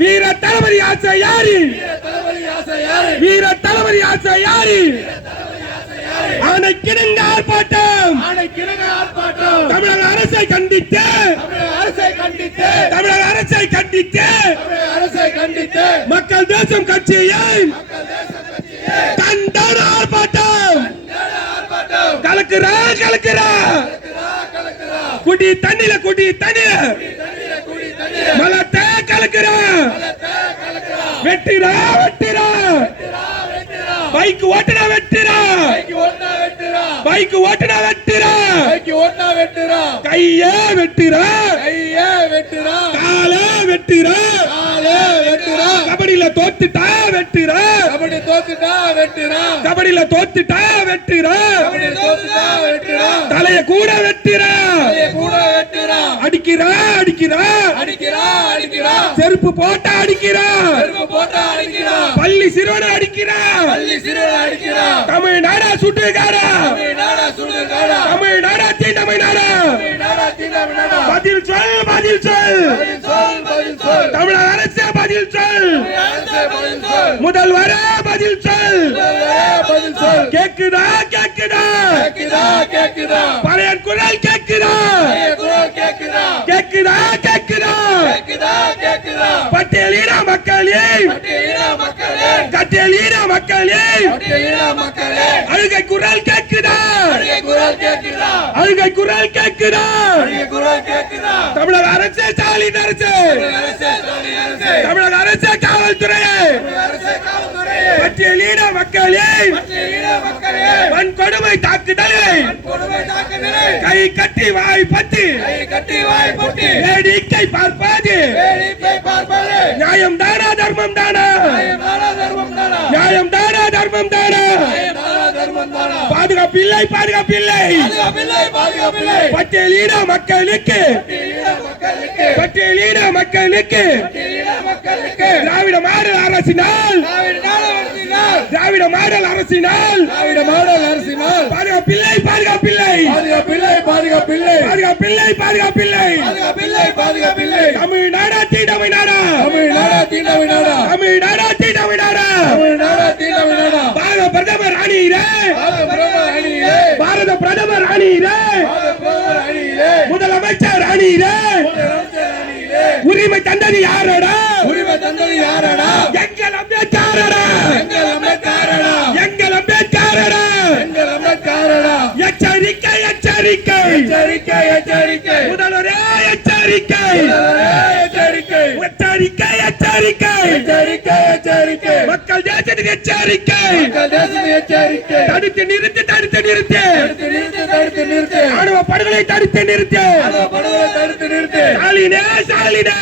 வீர தளபதி ஆசை யாரு? வீர தளபதி ஆசை யாரு? ஆணைக்கிணங்க ஆர்ப்பாட்டம், தமிழக அரசை கண்டித்து, தமிழக அரசை கண்டித்து மக்கள் தேசம் கட்சியை கண்டன ஆர்ப்பாட்டம். கலக்குறா குடி தண்ணில மலத்தை கலக்குறா, வெட்டிரா பைக் ஓட்டுனா வெட்டிரா, கைய வெட்டிரா, கால வெட்டிரா, கபடியில தோத்துட்டா வெட்டிரா, கபடியில தோத்துட்டா வெட்டிரா, தலைய கூட வெட்டிரா, அடிக்கிறா செருப்பு போட்டா அடிக்கிறா, பள்ளி சிறுவனை அடிக்கிறா, தமிழ்நாடா சுட்டுகாரா, தமிழ்நாடா தீண்டமைநாடா, பதில் சொல் தமிழக அரசே பதில் சொல், முதல்வரே பதில் சொல், கேக்குதா பழையன் குரல் கேக்குதா, பட்டியலின மக்களே, அழுகை குரல் கேக்குதா, தமிழக அரசே, ஸ்டாலின் அரசு, தமிழக அரசே, காவல்துறையே, பட்டியலின மக்களே, வன்கொடுமை தாக்குதலை கை கட்டி வாய் பத்தி வேடிக்கை பார்ப்பது நியாயம் தானா, தர்மம் தானா, பாதுகாப்பில்லை பட்டியலின மக்களுக்கு திராவிட மாடல் அரசினால் பாதுகாப்பில்லை தமிழ்நாடா தீண்டமைநாடா, பாரத பிரதமர் அணியிலே, முதலமைச்சர் அணியிலே உரிமை தந்தது யாரடா? எங்கள் அம்பேத்கரடா, எச்சரிக்கை முதல்வரே, எச்சரிக்கை மக்கள் தேசத்துக்கு எச்சரிக்கை, தடுத்து நிறுத்து ராணுவ படுகொலை தடுத்து நிறுத்து, ஸ்டாலினே